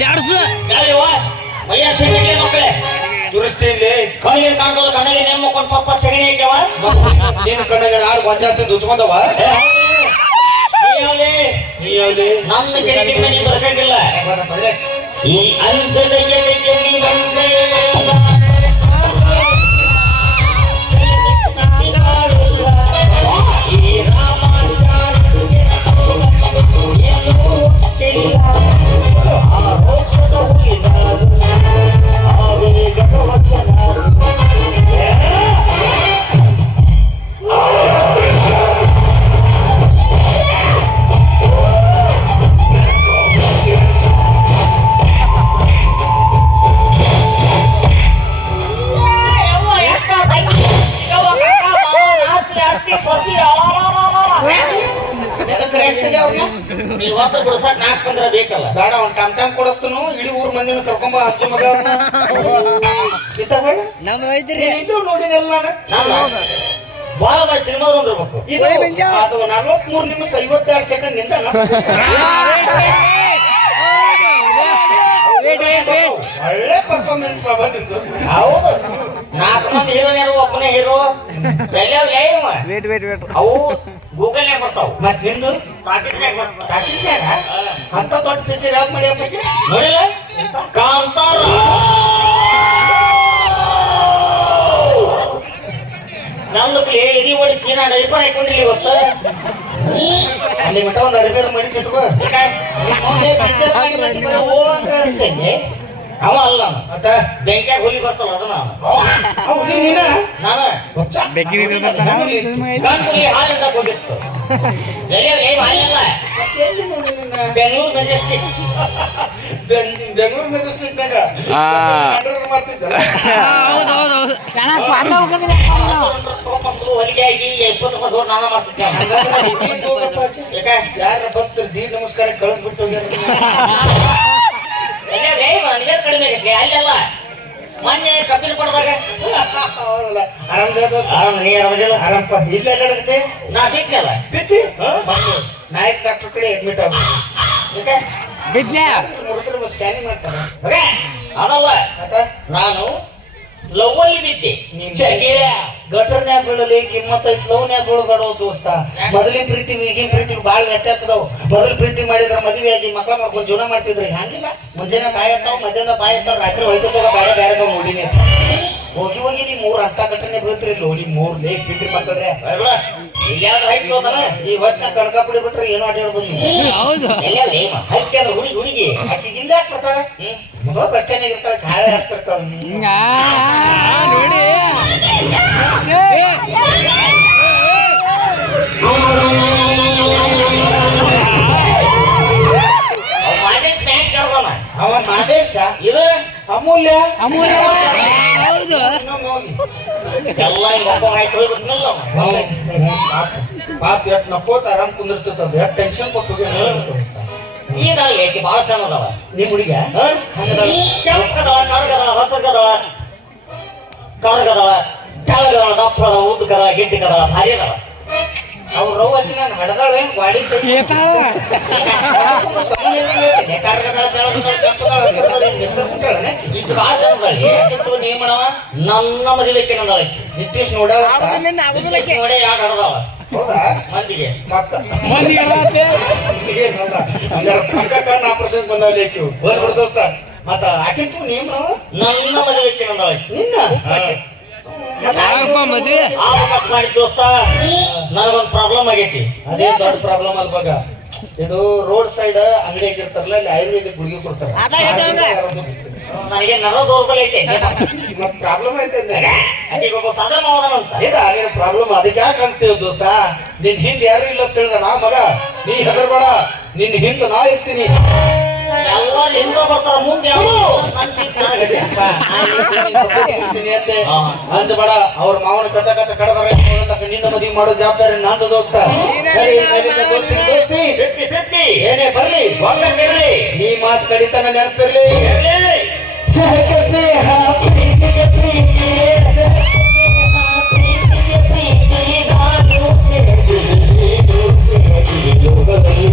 ಜಾಡ್ಸು ಮೈಯ ತಿಂಗಳಿಗೆ ಮಕ್ಕಳೇ ತುರಿಸ್ತೀನಿ ಕಣ್ಣಿಗೆ ಕಾಣೋದು ಕಣ್ಣಿಗೆ ನೆಮ್ಮಕೊಂಡು ಪಪ್ಪ ಸಗಣಿ ಐತವ ನಿನ್ನ ಕಣ್ಣಿಗೆ ನಾಡು ಗೊಂಜಾಸ್ತಿ ದುಚ್ಕೊಂಡವ ನಮ್ಮ ಕೆಳಗೆ ಮನೆ ಬರ್ಕಾಗಿಲ್ಲ ಈ ಅಂಜದ ಎಲೆಗೆ ನೀ ಬಂದೆ ಈ ರಾಮಾಚಾರ್ಯಗೆ ಏನೂ ತಿಳಿಲ್ಲ ಆ ರೋಷದ ಹುಲಿದಾರು ಆ ವೇಗದ ವಚನಾರು ಇವತ್ತು ಬಿಡ್ಸಕ್ ನಾಲ್ಕು ಬಂದ್ರೆ ಬೇಕಲ್ಲ ಬೇಡ ಅವ್ನು ಟಮ್ ಕೊಡಿಸ್ತನು ಇಡೀ ಊರ್ ಮಂದಿನ ಕರ್ಕೊಂಬ ಅಜ್ಜ ಮಗ ನಮ್ದು ಐತ್ರಿ ನೋಡಿದಲ್ಲ ನಾನು ಬಾಳ ಸಿನಿಮಾ ನೋಡಿರ್ಬೇಕು ಇದು ಅದು 43 ನಿಮಿಷ 52 ಸೆಕೆಂಡ್ ನಿಂದ ಒಳ್ಳೆ ಪರ್ಫಾರ್ಮೆನ್ಸ್ ಬಾಬಾ ನಿಂದು ಹೌದು 4 ಮಂದಿ ಹೀರೋಯಿನ್ ಒಬ್ಬನೇ ಹೀರೋ ಅವು ಗೂಗಲ್ ನಾಗ ಬರ್ತಾವ ಮತ್ ನಿಂದು ಅಂತ ದೊಡ್ಡ ಪಿಕ್ಚರ್ ಯಾವ್ದು ಮಾಡಿ ನೋಡಿಲ್ಲ ಕಾಂತಾರ ನಮ್ದು ಎದಿ ಓಡಿಸಿ ನಾನು ಡೈಪರ್ ಹಾಕೊಂಡಿಲ್ಲ ಇವತ್ತು ಅಲ್ಲಿ ಮಟ್ಟ ಒಂದು ಅರಿಬೇರು ಮಾಡಿ ಚಿಟ್ಕೋ ಪಿಕ್ಚರ್ ಮಾಡಿ ಓ ಅಂತ ಹೇಳ್ತೇನೆ ಅವ ಅಲ್ಲ ಮತ್ತ ಬೆಂಕ್ಯಾಗ ಹುಲಿ ಬರ್ತಲ್ಲ ಅದು ನಾನು ಗಂಗುಲಿ ಹಾಲಿಂದ ಹೋಗಿತ್ತು ಹಾಲಿಲ್ಲ ಬೆಂಗಳೂರು ಮೆಜೆಸ್ಟಿಕ್ ಬೆಂಗಳೂರು ಮೆಜೆಸ್ಟಿಕ್ನಾಗ ಮಾಡ್ತಿದ್ದ ಹೊಲಿಗೆ ಆಗಿ 20 ರೂಪಾಯಿ ನಾನು ಮಾಡ್ತಿದ್ದೆ ಯಾರ ಭಕ್ತರು ದೀಡ್ ನಮಸ್ಕಾರ ಕಳೆದ್ಬಿಟ್ಟು ಹೋಗ್ಯಾರ ಕಡಿಮೆ ಅಲ್ಲೆಲ್ಲ ಮೊನ್ನೆ ಕಬ್ಬಿನ ಪಡೆದಾಗ ಆರಾಮಪ್ಪ ಇಲ್ಲ ಕಡಗತ್ತೆ ನಾ ಬಿಟ್ಟಲ್ಲ ಬಿತ್ತಿ ನಾಯಕ್ ಡಾಕ್ಟರ್ ಕಡೆ ಅಡ್ಮಿಟ್ ಆಗ್ಬಿಟ್ಟು ಸ್ಕ್ಯಾನಿಂಗ್ ಮಾಡ್ತಾರೆ ಅದಲ್ಲ ನಾನು ಲವ್ವಲ್ಲಿ ಬಿದ್ದೆ ಗಟರ್ನ್ಯಾಗ ಬೀಳಲಿ ಕಿಮ್ಮತ್ತ ಲವ್ನ್ಯಾಗ ಬೀಳಬೇಡ ದೋಸ್ತ ಮೊದಲಿನ ಪ್ರೀತಿ ಈಗಿನ ಪ್ರೀತಿಗೆ ಭಾಳ ವ್ಯತ್ಯಾಸ ಅದಾವ ಮೊದಲು ಪ್ರೀತಿ ಮಾಡಿದ್ರ ಮದುವೆ ಆಗಿ ಮಕ್ಕಳ ಮಾಡ್ಕೊಂಡು ಜೀವನ ಮಾಡ್ತಿದ್ರಿ ಹಂಗಿಲ್ಲ ಮುಂಜಾನೆ ಬಾಯಿ ಇರ್ತಾವ ಮಧ್ಯಾಹ್ನ ಬಾಯಿ ಇರ್ತಾವ ರಾತ್ರಿ ಹೋಯ್ಕೋತಾಗ ಬಾಳೆ ಬೇರೆ ನೋಡಿನಿ ಹೋಗಿ ಹೋಗಿ ನೀ 3 ಅಂತ ಘಟನೆ ಬೀಳ್ತಿರಿ ಇಲ್ಲಿ ಹೋಗಿ 3 ಲೇಕ್ ಬಿಟ್ರಿ ಬರ್ತದ್ರೆ ಈ ಹೊತ್ತಿನ ಕನಕಾಪುಡಿ ಬಿಟ್ರೆ ಏನೋ ಅಡ್ಡಾಡ್ಬೋದು ಹುಡುಗಿ ಆಕಿಗೆ ಇಲ್ಲ ಯಾಕೆ ಬರ್ತಾಳೆ ಮೊದಲು ಬಸ್ ಸ್ಟ್ಯಾಂಡ್ ಇರ್ತಾಳೆ ಗಾಳಿ ಹಾಕ್ತಿರ್ತಾವ ನೋಡಿ ಅವ ಮಾದೇಶ ಇದು ಅಮೂಲ್ಯ ಅಮೂಲ್ಯ ಹೌದು ಎಲ್ಲ ಹೋಗ್ಬಿಟ್ನಲ್ಲ ಪಾಪ ಎಟ್ ನಕ್ಕೋತ ಆರಾಮ್ ಕುಂದಿರ್ತದ ಎಟ್ ಟೆನ್ಷನ್ ಕೊಟ್ಟು ಈಗ ಏಕೆ ಭಾಳ ಚೆನ್ನಾಗದವ ನಿಮ್ ಹುಡುಗ ಕೆಂಪದವ ಕರಗದವ ಹಸಗದವ ಕರಗದವ ಕೆಳಗದವ ದಪ್ಪದವ ಉದ್ದಕದ ಗಿಡ್ಡಿಕದ ಭಾರಿ ಅದವ ಅವ್ರ ರವ್ ಹಸಿ ನಾನು ಹಡದಾಳ ಏನ್ ಗಾಡಿ ಇದು ಭಾಳ ಚೆನ್ನಾಗದ ನೇಮಣವ ನನ್ನ ಮದುವೆಕ್ಕೆ ನಂದವ ನಿತೀಶ್ ನೋಡ್ಯಾಳ ನೋಡಿ ಯಾರು ಹಡದವ ಹೌದಾ ಮಂದಿಗೆ ಆಪರೇಷನ್ ಬಂದಾವ ದೋಸ್ತ ಮತ್ತ ಆಕಿಂತು ನೇಮಣವ ನನ್ನ ಮದುವೆಕ್ಕೆ ನಂದವ ನಿನ್ನ ಮದುವೆ ಮಾಡಿ ದೋಸ್ತ ನನಗೊಂದು ಪ್ರಾಬ್ಲಮ್ ಆಗೈತಿ ಅದೇ ದೊಡ್ಡ ಪ್ರಾಬ್ಲಮ್ ಅಲ್ವಾಗ ಇದು ರೋಡ್ ಸೈಡ್ ಅಂಗಡಿ ಆಗಿರ್ತಾರಲ್ಲ ಅಲ್ಲಿ ಆಯುರ್ವೇದಿಕ್ ಗುಳಿಗೆ ಕೊಡ್ತಾರೆ ನನಗೆ ನರ ದೌರ್ಬಲ್ಯ ಐತೆ ಮತ್ ಪ್ರಾಬ್ಲಮ್ ಐತೆ ಅದಕ್ಕೆ ಒಬ್ಬ ಸಾಧಾರಣ ಅಂತ ಇದ ನೀನು ಪ್ರಾಬ್ಲಮ್ ಅದಕ್ಕೆ ಯಾಕೆ ಅನ್ಸ್ತೀವಿ ದೋಸ್ತ ನಿನ್ ಹಿಂದ್ ಯಾರು ಇಲ್ಲ ತಿಳಿದ ನಾ ಮಗ ನೀ ಹೆದರ್ಬೇಡ ನಿನ್ ಹಿಂದ್ ನಾ ಇರ್ತೀನಿ ಎಲ್ಲರೂ ಹಿಂದೆ ಬರ್ತಾರ ಮುಂದೆ ಅಂಜಬೇಡ ಅವ್ರ ಮಾವನ ಕಚ ಕಚ ಕಡದಾರ ನಿನ್ನ ಮದುವೆ ಮಾಡೋ ಜವಾಬ್ದಾರಿ ನಂದು ದೋಸ್ತ ಏನೇ ಬರ್ಲಿ ಒಮ್ಮೆ ನೀ ಮಾತು ಕಡಿತನ ನೆನಪಿರ್ಲಿ ಸಹಕ ಸ್ನೇಹ ಪ್ರೀತಿಗೆ ಪ್ರೀತಿ ಯೋಗದಲ್ಲಿ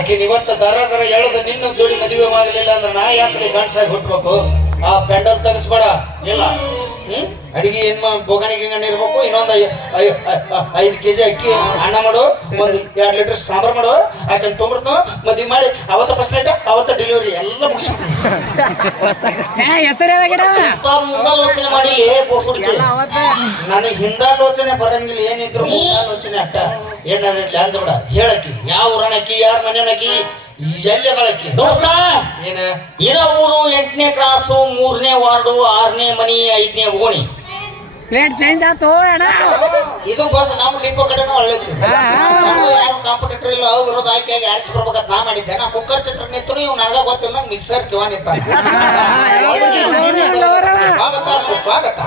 ಆಕೆ ಇವತ್ತು ದರ ಎಳೆದ ನಿನ್ನ ಜೋಡಿ ಮದುವೆ ಆಗಲಿಲ್ಲ ಅಂದ್ರೆ ನಾ ಯಾಕೆ ಗಂಡಸಾಗಿ ಹುಟ್ಬೇಕು ಆ ಪೆಂಡಲ್ ತೆಗಿಸ್ಬೇಡ ಇಲ್ಲ ಅಡಿಗೆ ಏನ್ ಬೋಗಾಣಿಗೆ ಇರ್ಬೇಕು ಇನ್ನೊಂದು 5 kg ಅಕ್ಕಿ ಅನ್ನ ಮಾಡು 1 2 ಲೀಟರ್ ಸಾಂಬಾರ್ ಮಾಡು ಆಕೆ ತೊಗೊಂಡ್ಬಿಡ್ತು ಮದ್ವೆ ಮಾಡಿ ಅವತ್ತ ಫಸ್ಟ್ ನೈಟ್ ಅವತ್ತ ಡೆಲಿವರಿ ಎಲ್ಲ ಮುಂದಾಲೋಚನೆ ಮಾಡಿ ನನಗೆ ಹಿಂದಾಲೋಚನೆ ಬರಂಗಿಲ್ಲ ಏನಿದ್ರು ಮುಂದಾಲೋಚನೆ ಅಟ್ಟ ಏನಾದ್ರು ಲ್ಯಾನ್ಸಬೇಡ ಹೇಳಕ್ಕಿ ಯಾವ ಊರಣಕ್ಕಿ ಯಾರ ಮನೆನಕ್ಕಿ ಎಲ್ಲಿ ಅದಳಕ್ಕಿ ದೋಸ್ತ ಏನ ಇದ ಊರು 8ನೇ ಕ್ಲಾಸು 3ನೇ ವಾರ್ಡು 6ನೇ ಮನಿ 5ನೇ ಓಣಿ ಪ್ಲೇಟ್ ಚೇಂಜ್ ಆತು ಅಣ್ಣ ಇದು ಬಸ್ ನಮ್ಮ ಡಿಪೋ ಕಡೆನೂ ಒಳ್ಳೇದು ಯಾರು ಕಾಂಪಿಟೇಟರ್ ಇಲ್ಲ ಅವ್ರು ವಿರೋಧ ಆಯ್ಕೆಯಾಗಿ ಆರಿಸ್ಕೊಡ್ಬೇಕಂತ ನಾ ಮಾಡಿದ್ದೆ ನಾ ಕುಕ್ಕರ್ ಚಿತ್ರ ನಿಂತು ಇವ್ ನನಗ ಗೊತ್ತಿಲ್ಲ ಮಿಕ್ಸರ್ ಕಿವಾನ್ ಇತ್ತ ಸ್ವಾಗತ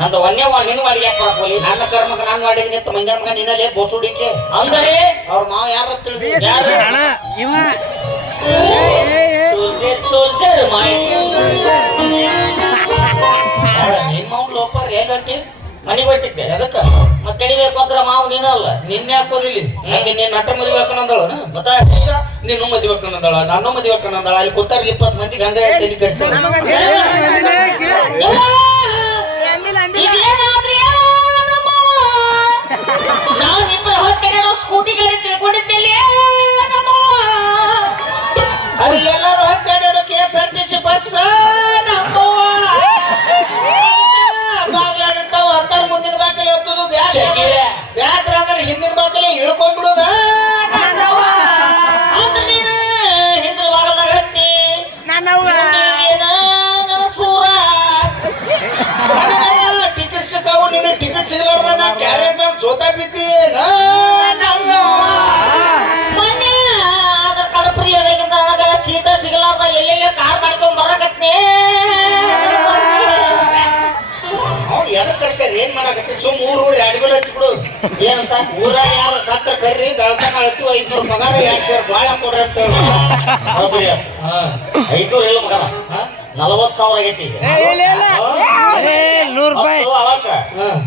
ನಂದು ಒಂದೇ ನಿನ್ನ ಬಾಡಿಗೆ ಯಾಕೆ ಹಾಕೋಲಿ ನನ್ನ ಕರ್ಮಕ್ಕೆ ನಾನು ಮಾಡಿದ ನಿಂತು ಮಂಜಾನ್ಗ ನಿನ್ನಲ್ಲೇ ಬೋಸುಡಿಕೆ ಅಂದರೆ ಅವ್ರ ಮಾವ ಯಾರು ತಿಳಿದ ಅಣ್ಣ ಇವ ಸೋಲ್ಜರ್ ಮಾಡಿ ನಿಮ್ಮ ಅವ್ನು ಲೋಪರ್ ಏನ್ ಗಂಟೆ ಮನೆಗೆ ಹೊಟ್ಟಿದ್ದೆ ಎದಕ್ಕ ಮತ್ತೆ ಕಡಿಬೇಕು ಅಂದ್ರೆ ಮಾವು ನೀನಲ್ಲ ನಿನ್ನೆ ಹಾಕೋದಿಲ್ಲ ಹಂಗೆ ನೀನ್ ನಟ ಮದುವೆ ಹಾಕೊಂಡಂದಳ ಮತ್ತೆ ನೀನು ಮದುವೆ ಹಾಕೊಂಡಂದಳ ನಾನು ಮದುವೆ ಹಾಕೊಂಡಂದಳ ಅಲ್ಲಿ ಕೂತಾರ 20 ಮಂದಿಗೆ ಹಂಗ ತಲೆ ಕಟ್ಸ ನಾವು ನಿಮ್ಮ ಹೊತ್ತಿಗೆ ಸ್ಕೂಟಿ ಗಾಡಿ ತಿಳ್ಕೊಂಡಿದ್ದಲ್ಲಿ ಅಲ್ಲಿ ಎಲ್ಲರೂ ಹತ್ತಾಡೋ KSRTC ಬಸ್ ಬಾಗ್ಲಾಡಿರ್ತಾವ ಹತ್ತಾರು ಮುಂದಿನ ಬಾಕಲಿ ಎತ್ತುದು ಬ್ಯಾಸ್ರ ಅಂದ್ರೆ ಹಿಂದಿನ ಬಾಕಲಿ ಇಳ್ಕೊಂಡ್ಬಿಡುದ ಅಂದ್ರೆ ನೀನು ಹಿಂದಿನ ಬಾಗಲ್ದಾಗ ಹತ್ತಿ ಸೂರ ಟಿಕೆಟ್ ಸಿಕ್ಕಾವು ನೀನು ಟಿಕೆಟ್ ಸಿಗಲಾರ್ದ ನಾ ಕ್ಯಾರೇಜ್ ಮ್ಯಾಗ ಜೋತಾ ಬಿದ್ದೀನ ಮೊನ್ನೆ ಆಗ ಕಡಪ್ರಿ ಅದಕ್ಕಿಂತ ನನಗ ಸೀಟ ಸಿಗಲಾರ್ದ ಎಲ್ಲೆಲ್ಲ ಕಾರ್ ಮಾಡ್ಕೊಂಡ್ ಬರಕತ್ನೇ ಎದಕ್ ಕಳ್ಸ್ಯಾರ ಏನ್ ಮಾಡಕತ್ತಿ ಸುಮ್ ಊರು ಅಡಿಗಳು ಹಚ್ಬಿಡು ಏನಂತ ಊರಾಗ ಯಾರು ಸತ್ತ ಕರ್ರಿ ಗಳತನ ಅಳತಿ 500 ಪಗಾರ 2000 ಬಾಳ ಕೊಡ್ರಿ ಅಂತ ಹೇಳಿ 500 ಇಲ್ಲ ಮಗ 40,000 ಆಗೈತಿ ಈಗ. 100 ರೂಪಾಯಿ 10 ಅವಕ್ಕ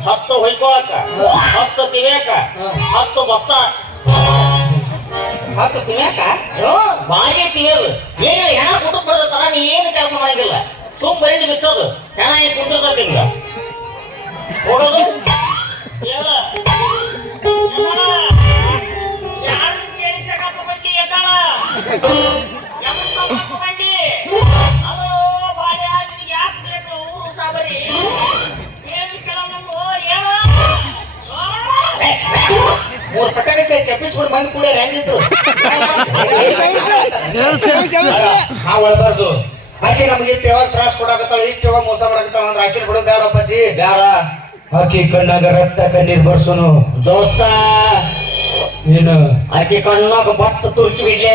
10 ಹೊಯ್ಕೊಳಕ 10 ತಿವ್ಯಾಕ 10 ಭತ್ತ ಮತ್ತ ತಿನ್ಯಾಕ ಬಾಯಿಗೆ ತಿವಿಯೋದು ಏನ ಹೆಣ ಕುಟುಂಬ ಬರ್ತದ ನೀ ಏನು ಕೆಲಸ ಮಾಡಂಗಿಲ್ಲ ಸುಮ್ ಬರೀ ಬಿಚ್ಚೋದು ಚೆನ್ನಾಗಿ ಕುಂತಿರ್ತಾರೆ ನಿಮ್ಗ ಹೋಗೋದು ಹೇಳ ಯಾರು ಕೇಳಿ ಜಗತ್ತು ಬಂದಿ ಎದ್ದಾಳ ಬಂದಿ ಅಲೋ ಬಾಡ್ಯ ನಿನಗೆ ಯಾಕೆ ಬೇಕು ಊರು ಸಾಬರಿ ಏನು ಕೆಲವೊಂದು ಹೇಳ 3 ಪಟಾಕಿ ಸೈ ಚಪ್ಪಿಸ್ಬಿಟ್ಟು ಬಂದು ಕೂಡ ಹೆಂಗಿದ್ರು ನಾವ್ ಒಳಬಾರ್ದು ಆಕೆ ನಮ್ಗೆ ಇಷ್ಟು ಯಾವಾಗ ತ್ರಾಸ ಕೊಡಾಕತ್ತಾಳ ಇಷ್ಟು ಯಾವಾಗ ಮೋಸ ಮಾಡಾಕತ್ತಾಳ ಅಂದ್ರೆ ಆಕೆ ಬಿಡೋದು ಬೇಡ ಅಪ್ಪಾಜಿ ಬೇಡ ಆಕಿ ಕಣ್ಣಾಗ ರಕ್ತ ಕಣ್ಣೀರ್ ಬರ್ಸೋನು ದೋಸ್ತ ಏನು ಆಕೆ ಕಣ್ಣಾಗ ಭತ್ತ ತುರ್ಕಿ ಬಿಡ್ಲೆ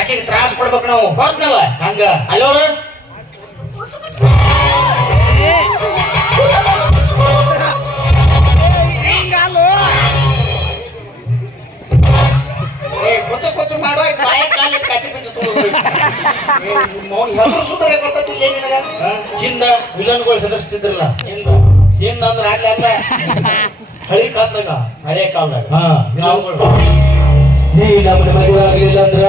ಆಕೆಗೆ ತ್ರಾಸ ಕೊಡ್ಬೇಕು ನಾವು ಕೊಡ್ತೇವ ಹಂಗ ಅಲ್ಲೋ ಕೊಚ್ಚು ಕೊಚ್ಚು ಮಾಡೋ ಬಾಯ ಕಾಲ ಕಚ್ಚಿ ಬಿಚ್ಚು ಹೆಸರು ಸುಧಾರ ಗೊತ್ತಿಲ್ಲ ನಿನಗ ಹಿಂದ ವಿಲನ್ಗಳು ಹೆದರ್ಸ್ತಿದ್ರಲ್ಲ ಹಿಂದ ಹಿಂದ ಅಂದ್ರೆ ಅಲ್ಲಿ ಅಲ್ಲ ಹಳಿ ಕಾಲದಾಗ ಹಳೆ ಕಾಲದಾಗ ನಾವುಗಳು ನೀ ನಮ್ಗೆ ಮದುವೆ ಆಗ್ಲಿಲ್ಲ ಅಂದ್ರ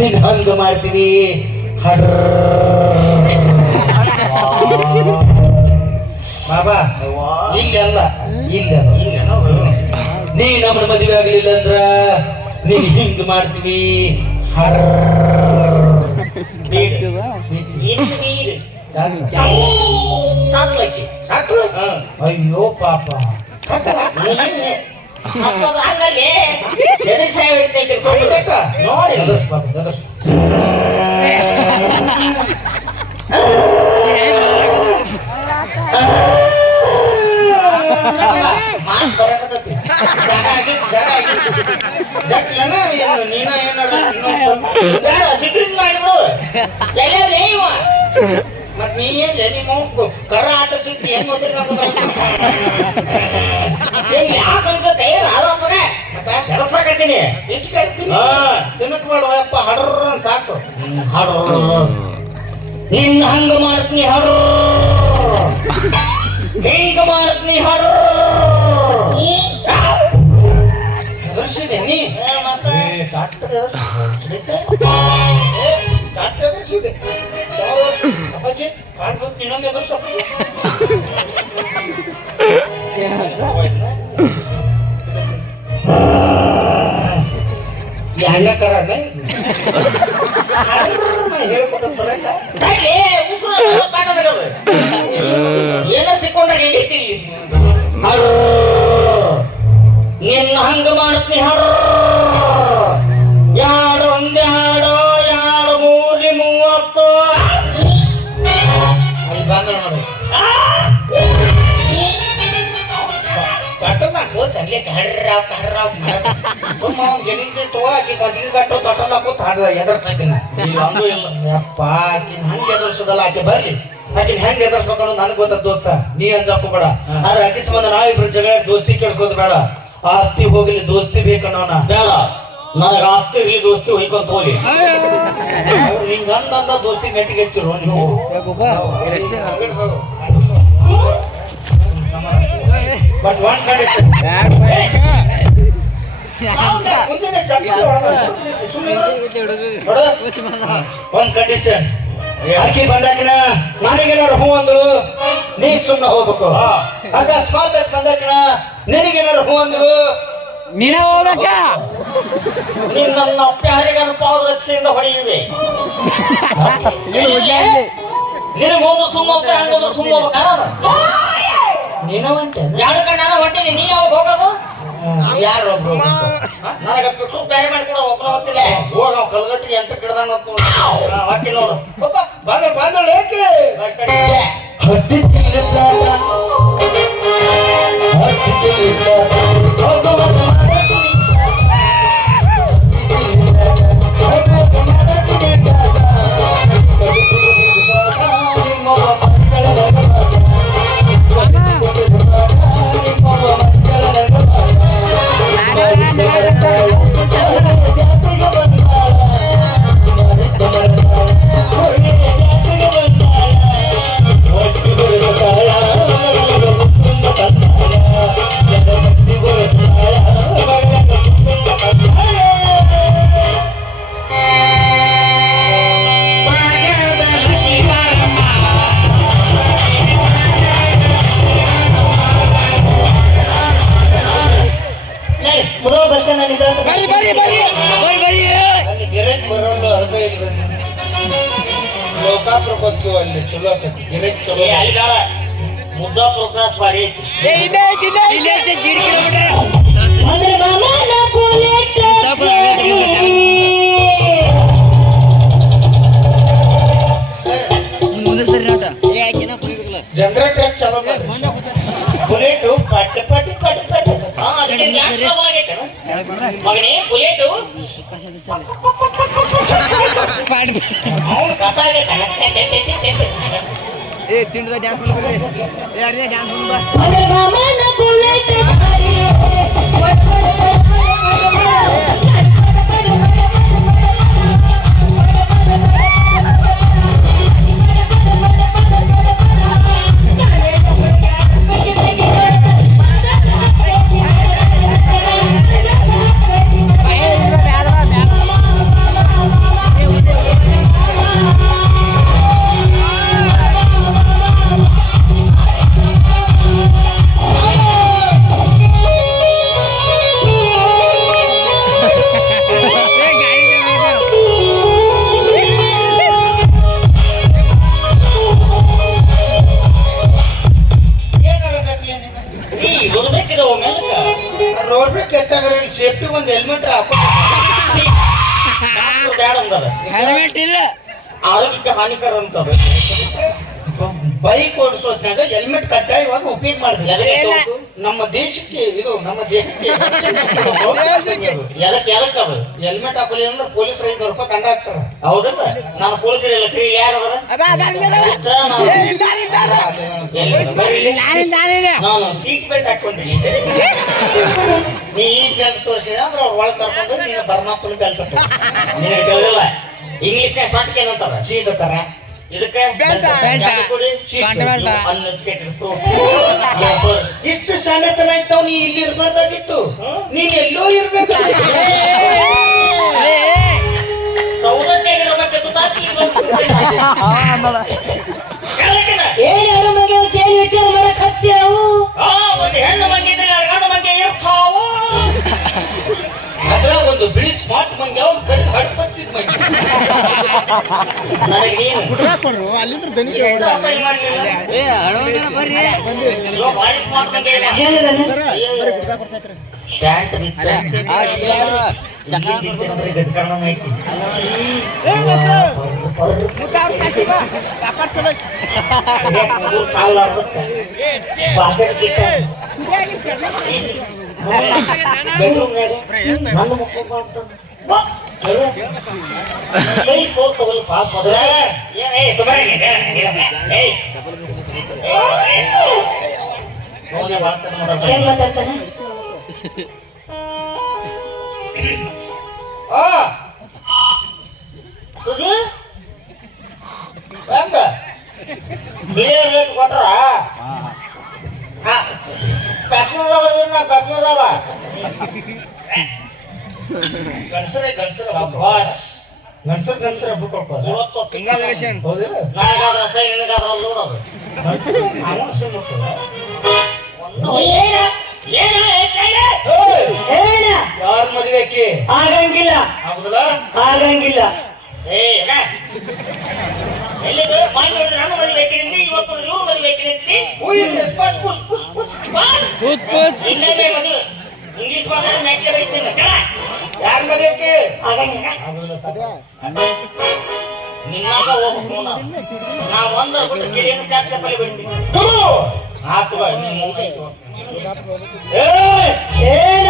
ನೀನ್ ಹಂಗ ಮಾಡ್ತೀವಿ ಹಡ್ರ ಬಾಬಾ ಇಲ್ಲಿ ಅಲ್ಲ ಇಲ್ಲಿ ನೀ ನಮ್ಮನ್ನ ಮದುವೆ ಆಗ್ಲಿಲ್ಲ ಅಂದ್ರ ನೀನ್ ಹಿಂಗ್ ಮಾಡ್ತೀವಿ ಸಾಕ್ಲಕ್ಕಿ ಅಯ್ಯೋ ಪಾಪ ಹಂಗಲ್ಲಿ ಎದುರು ಸಾಯ ನೋಡಿ ಗದರ್ಸ್ ಪಾಪ ಗದರ್ಸ್ ಮಾಸ್ ಬರಕತ್ತೈತಿ ಜಾಗ ಆಗಿತ್ತು ಜಾಗ ಆಗಿತ್ತು ಜಗ್ ಏನ ಏನು ನೀನ ಏನಾರ ಬೇಡ ಸಿಕ್ರಿಂಗ್ ಮಾಡಿಬಿಡು ಎಲ್ಲೇ ಇವ ಮತ್ ನೀ ಏನ್ ನಿಮ್ಮ ಕರ ಆಟ ಸಿಕ್ಕಿ ಏನ್ ಯಾಕಂತ ಕೈ ಮಗ ಕೆಲಸಕತ್ತೀನಿ ಇಟ್ಟು ಕಟ್ತೀನಿ ತಿನ್ನಕ್ ಮಾಡುವಪ್ಪ ಹಡ್ರ ಸಾಕು ನಿನ್ನ ಹಂಗ ಮಾಡ್ತೀನಿ ಹಡ್ರ ಡಾಕ್ಟರ್ ಎದುರಿಸಿದೆ ಅಪ್ಪಾಜಿ ಕಾಣ್ಬೇಕು ಇನ್ನೊಮ್ಮೆ ಎದುರಿಸಪ್ಪ ಯಾಕರ ಏನ ಸಿಕ್ಕೊಂಡಾಗ ನಿನ್ನ ಹಂಗ ಮಾಡ್ತೀನಿ ಯಾರು ಒಂದೆರಡು ಯಾರು ಮೂರಿ 30 ಅಲ್ಲಿ ಬಂದ ನೋಡು ಕಟ್ಟಲ್ಲ ಕೋಚ್ ಅಲ್ಲೇ ಕರ್ರಾವ್ ಗೆಲಿಂದೆ ತೋ ಆಕಿ ಕಜ್ಜಿಗೆ ಕಟ್ಟೋ ತೊಟ್ಟಲ್ಲ ಕೂತ್ ಹಾಡ್ದ ಎದರ್ಸಾಕಿನ ಹಂಗೂ ಇಲ್ಲ ಯಪ್ಪ ಆಕಿನ ಹಂಗ ಎದರ್ಸೋದಲ್ಲ ಆಕೆ ಬರ್ಲಿ ಆಕಿನ ಹೆಂಗ್ ಎದರ್ಸ್ಬೇಕು ಅನ್ನೋದು ನನಗೆ ಗೊತ್ತದ ದೋಸ್ತ ನೀ ಅಂಜಾಕು ಬೇಡ ಆದ್ರೆ ಆಕಿ ಸಂಬಂಧ ನಾವಿಬ್ರು ಜಗಳ ದೋಸ್ತಿ ಕೇಳ್ಕೋದ್ ಬೇಡ ಆಸ್ತಿ ಹೋಗ್ಲಿ ದೋಸ್ತಿ ಬೇಕನ್ನೋನ ಬೇಡ ನನಗೆ ಆಸ್ತಿ ಇರ್ಲಿ ದೋಸ್ತಿ ಹೊಯ್ಕೊಂತ ಹೋಗಿ ಹಿಂಗ ಅಂದ ದೋಸ್ತಿ ಮೆಟ್ಟಿಗೆ ಹೆಚ್ಚಿರು ನೀವು ಬಟ್ ಒನ್ ಕಂಡೀಷನ್ ಒಂದ್ ಕಂಡೀಷನ್ ಆಕಿ ಬಂದಾಕಿನ ನನಗೇನಾರು ಹೂ ಅಂದ್ರು ನೀ ಸುಮ್ಮನೆ ಹೋಗ್ಬೇಕು ಅಕಸ್ಮಾತ್ ಬಂದಾಕಿನ ನಿನಗೇನಾರು ಹೂ ಅಂದ್ರು ನೀನ ಹೋಗ್ಬೇಕ ನಿನ್ನ ಪ್ಯಾರಿಗನ ಪಾದರಕ್ಷೆಯಿಂದ ಹೊಡೆಯುವೆ ನಿನಗೋದು ಸುಮ್ಮ ಹಂಗೋದು ಸುಮ್ಮ ನೀನು ಹೊಂಟೆ ಯಾರು ನಾನು ಹೊಂಟೀನಿ ನೀ ಯಾವಾಗ ಹೋಗೋದು ಯಾರು ಒಬ್ರು ನನಗೆ ಪೆಟ್ರೋಲ್ ಬ್ಯಾರೆ ಮಾಡಿಕೊಡ ಒಬ್ಬನ ಹೊತ್ತಿಲ್ಲ ಹೋಗ ನಾವು ಕಲ್ಗಟ್ಟಿಗೆ ಎಂಟು ಕಿಡ್ದಂಗ ಹೊಟ್ಟಿ ನೋಡು ಬಂದಳು ಏಕೆ ಹಟ್ಟಿ ಅಲ್ಲಿ ಗಿರೆಕ್ ಬರೋಲ್ಲ ಅದಕ್ಕೆ ಇಲ್ಲಿ ಬಂದೆ ಲೋಕಾಪುರ ಬಂತು ಅಲ್ಲಿ ಚಲೋ ಆಕೈತಿ ಗಿರೆಕ್ ಚಲೋ ಮುದ್ದಾಪುರ ಕ್ರಾಸ್ ಬಾರಿ ಐತಿ ಮುಂದೆ ಸರಿ ನೋಟ ಜನರೇಟರ್ ಚಲೋ ಬುಲೆಟ್ ಪಟ್ ಪಟ್ ಪಟ್ ಪಟ್ ಮಗನೇ ಬುಲೆಟು ಅವನು ಕಥಾಗೆ ಏ ತಿಂಡ್ದ ಡ್ಯಾನ್ಸ್ ಮಾಡ್ಬೇಕು ಏ ಅರ್ಜೆ ಡ್ಯಾನ್ಸ್ ಮಾಡ್ಬಾ ಸೇಫ್ಟಿ ಒಂದು ಹೆಲ್ಮೆಟ್ ಬ್ಯಾಡ ಅಂದದ ಹೆಲ್ಮೆಟ್ ಇಲ್ಲ ಆರೋಗ್ಯಕ್ಕೆ ಹಾನಿಕರ ಅಂತದ ಬೈಕ್ ಓಡಿಸೋದ್ನಾಗ ಹೆಲ್ಮೆಟ್ ಕಡ್ಡಾಯವಾಗಿ ಉಪಯೋಗ ಮಾಡ್ಬೇಕು ನಮ್ಮ ದೇಶಕ್ಕೆ ಇದು ನಮ್ಮ ದೇಹಕ್ಕೆ ಎದಕ್ಕೆ ಅದು ಹೆಲ್ಮೆಟ್ ಹಾಕಲಿಲ್ಲ ಅಂದ್ರೆ ಪೊಲೀಸರು 500 ರೂಪಾಯಿ ದಂಡ ಹಾಕ್ತಾರ ಹೌದಲ್ಲ ನಾನು ಪೊಲೀಸರಿಲ್ಲ ಕ್ರೀ ಯಾರು ನಾನು ಸೀಟ್ ಬೆಲ್ಟ್ ಹಾಕೊಂತೀನಿ ನೀ ಈ ಬೆಲ್ಟ್ ತೋರಿಸಿದ ಅಂದ್ರೆ ಅವ್ರು ಒಳಗೆ ಕರ್ಕೊಂಡು ನೀನು ಬರ್ಮಾಪುಲ್ ಬೆಲ್ಟ್ ನಿನಗೆ ತಿಳಿದಿಲ್ಲ ಇಂಗ್ಲಿಷ್ನಾಗ ಸ್ವಂಟಕ್ಕೆ ಏನಂತಾರ ಸೀಟ್ ತರ ಇದಕ್ಕೆ ಇಷ್ಟು ಶಾಣೆತನ ಇದ್ದಾವ್ ನೀ ಇಲ್ಲಿ ಇರ್ಬಾರ್ದಾಗಿತ್ತು ನೀನ್ ಎಲ್ಲೋ ಇರ್ಬೇಕು ಏನ್ ಹೆಣ್ಣು ಮಗ ಏನ್ ವಿಚಾರ ಮಾಡಕ್ ಹತ್ಯಾವು ಒಂದು ಹೆಣ್ಣು ಮಂಗಿ ಗಂಡು ಮಂಗಿ ಇರ್ತಾವು ಅದ್ರಾಗ ಒಂದು ಬಿಳಿ ಸ್ಮಾರ್ಟ್ ಮಂಗ್ಯ ಒಂದು ಕಡೆ ಹಡ್ಪತ್ತಿದ್ ಮಂಗ್ಯ ನನಗೆ ನೀನು ಅಲ್ಲಿಂದ್ರ ದನಿಕೆ ಸಹಿ ಮಾಡ್ಲಿಲ್ಲ. ಏ ಹಳೋದನ ಬರ್ರಿ ಇವಾಗ ಭಾರಿ ಸ್ಮಾರ್ಟ್ ಮಂಗಿ ಇಲ್ಲ. ಸ್ಟ್ಯಾಂಡ್ ಬಿತ್ತ. ಬರೀ ಗಜಕರ್ಣನ ಐತಿ. ಮೂರು ಸಾಲ ಆಗುತ್ತೆ. ಬಾಜೆಟ್ ಕಿಕ್ಕ. ಬೆಡ್ರೂಮ್ನ್ಯಾಗ ನನ್ನ ಮಕ್ಕಳು ಮಾಡ್ತಾನೆ. ಬಾ, ಅಯ್ಯೋ. ಕೈ ಸೋತವಲ್ಲ ಪಾಪ ಅದು. ಏ ಸುಮಾರು ಏಯ್ ಅವನೇ ಮಾಡ್ತಾನೆ ನೋಡಪ್ಪ. ಏನ್ ಮಾತಾಡ್ತಾನ ಸುಜಿ ಹೆಂಗ ಬಿಳಿ ರೇಟ್ ಕೊಟ್ರ ಕಟ್ನದವ ಗಂಡಸರೇ ಗಂಡಸರ ಬಾಸ್ ಗಂಡಸರ ಹಬ್ಬ ಕೊಡ್ತಾರೆ ಇವತ್ತು ಕಂಗ್ರಾಚುಲೇಷನ್ ಹೌದಿಲ್ಲ ನನಗಾದ್ರ ಸೈ ನಿನಗಾದ್ರ ನೋಡೋದು ಅವನು ಸುಮ್ಮನೆ ಯಾರ ಮದುವೆ ಆಕಿ ಆಗಂಗಿಲ್ಲ ಹೌದಲ್ಲ ಆಗಂಗಿಲ್ಲ ಎಲ್ಲಿಗೆ ಮಾಡಿ ನೋಡಿದ್ರೆ ನಾನು ಮದುವೆ ಹಾಕಿದ್ದೀನಿ ಇವತ್ತು ಇವ್ರು ಮದುವೆ ಹಾಕಿದ್ದೀನಿ ಕೂತ್ ಕೂತ್ ಇನ್ನೊಮ್ಮೆ ಮದುವೆ ಇಂಗ್ಲಿಷ್ ಮಾತಾಡಿ ಮ್ಯಾಕೆ ಬೈತೀನಿ ಯಾರ ಮದುವೆ ಆಕಿ ಆಗಂಗಿಲ್ಲ ನಿನ್ನಾಗ ಹೋಗ್ಬೇಕು ನಾವು ಒಂದರ ಬಿಟ್ಟು ಕಿರಿಯನ್ನು ಚಾಟ್ ಚಪ್ಪಲಿ ಬಿಡ್ತೀನಿ ಆತು ಬಾ ನೀನು ಮುಗಿತು ಏನ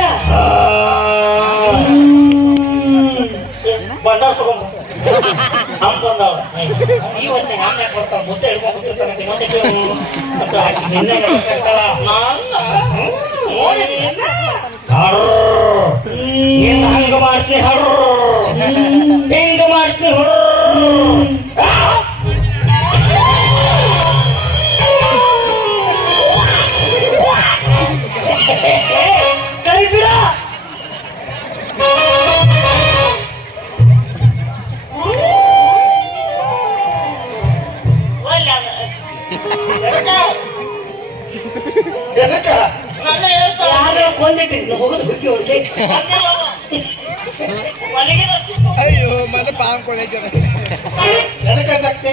ಬಂಡಾರ ತಗೊಂಡು ಹಂಗ್ ಬಂದವ ಇವತ್ತೇ ಆಮ್ಯಾಗ ಬರ್ತಾವ ಮುದ್ದೆ ಹಿಡ್ಕೊಂಡು ಕೂತಿರ್ತಾನೆ ನಿನ್ನ ಹಂಗ ಮಾಡ್ತೀನಿ ಹಿಂಗ ಮಾಡ್ತೀನಿ ಕೈ ಬಿಡ ಯಾರು ಕೊಂದಿಟ್ಟಿ ಹೋಗೋದು ಹುಕ್ಕಿ ಹೊಡ್ಕೆ ಅಯ್ಯೋ ಮತ್ತೆ ಪಾನ್ ಕೊಡೈತೆ ಎದಕ್ಕಾಗ್ತೆ